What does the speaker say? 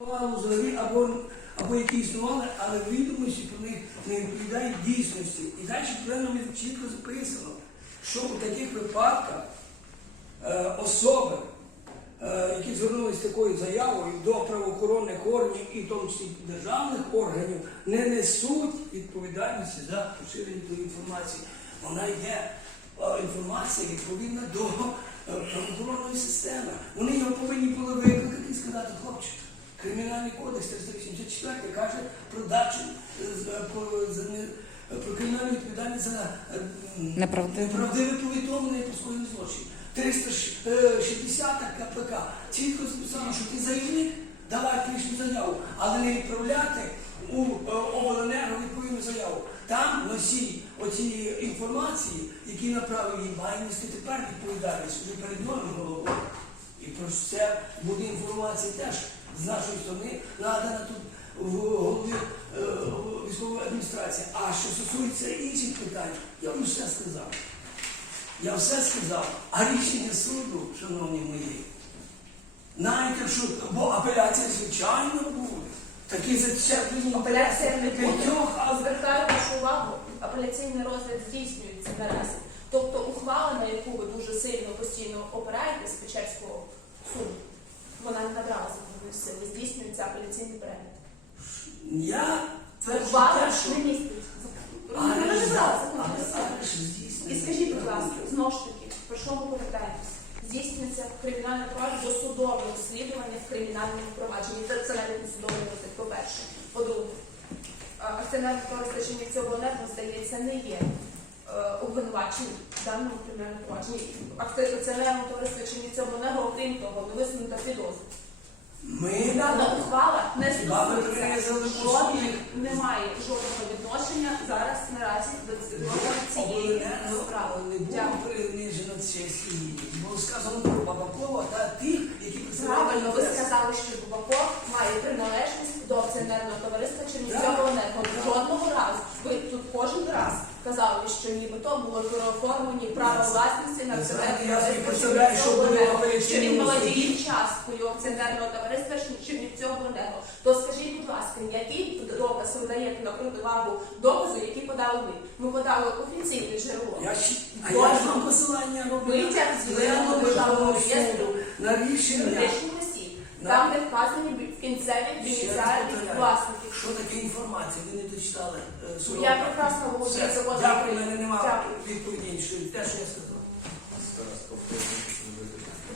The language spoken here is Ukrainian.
взагалі або, або які існували, але відомості про них не відповідають дійсності. І далі пленами чітко записано, що у таких випадках е, особи, е, які звернулися такою заявою до правоохоронних органів і в тому числі державних органів, не несуть відповідальності за поширення тої інформації. Вона йде е, інформація відповідна до е, правоохоронної системи. Вони його повинні Кримінальний кодекс 384 каже про дачу е, е, про кримінальну відповідальність за е, Неправдиве. неправдиве повідомлення про скоєний злочин. 360 КПК чітко списано, що ти заявник, давай пишемо заяву, але не відправляти у обленерго відповідну заяву. Там носій оцієї інформації, який направив її, має нести тепер відповідальність вже перед новим головою. І про це буде інформація теж з нашої сторони надана тут в голові е, військової адміністрації. А що стосується інших питань, я вам все сказав. Я все сказав. А рішення суду, шановні мої, знаєте, що бо апеляція звичайно буде. Такі зачеплені Апеляція не п'ятьох, звертаю вашу увагу, апеляційний розгляд здійснюється наразі. Тобто ухвала, на яку ви дуже сильно постійно опираєтесь Печерського суду, вона не набрала законної сили, здійснюється апеляційний перегляд. я Ухвала що не містить. Але- але ж. І скажіть, будь ласка, знову ж таки, про що ви повертаєтесь? Здійснюється кримінальне провадження досудове розслідування в кримінальному провадженні. Це, це навіть не судовий розгляд, по-перше. По-друге, а, акціонерне товариство Чернівцього енерго, здається, не є е, обвинуваченим в даному кримінальному провадженні. Акці- Акціонерне товариство Чернівцього енерго, окрім того, не висунута підозра. Ми Дана ухвала не стосується жодних, немає жодного відношення зараз наразі до цієї справи. не було принижено принижено честі. Було сказано про Бабакова та тих, які Правильно, ви сказали, що Бабаков має приналежність до акціонерного товариства чи енерго. Жодного разу. Ви тут кожен раз казали, що нібито було власності на Я акціонерне собі представляю, що було що він володіє часткою акціонерного товариства Чернівцього енерго. То скажіть, будь ласка, який доказ ви даєте на противагу доказу, який подали ви? Ми подали офіційне джерело. Я а я ж вам посилання роблю Витяг з Пленуму Державного реєстру на рішення. там, де вказані кінцеві бенефіціарні власники. Що таке інформація? Ви не дочитали е, Я прекрасно володію законом Дякую, мене немає. Те, що я сказав. Зараз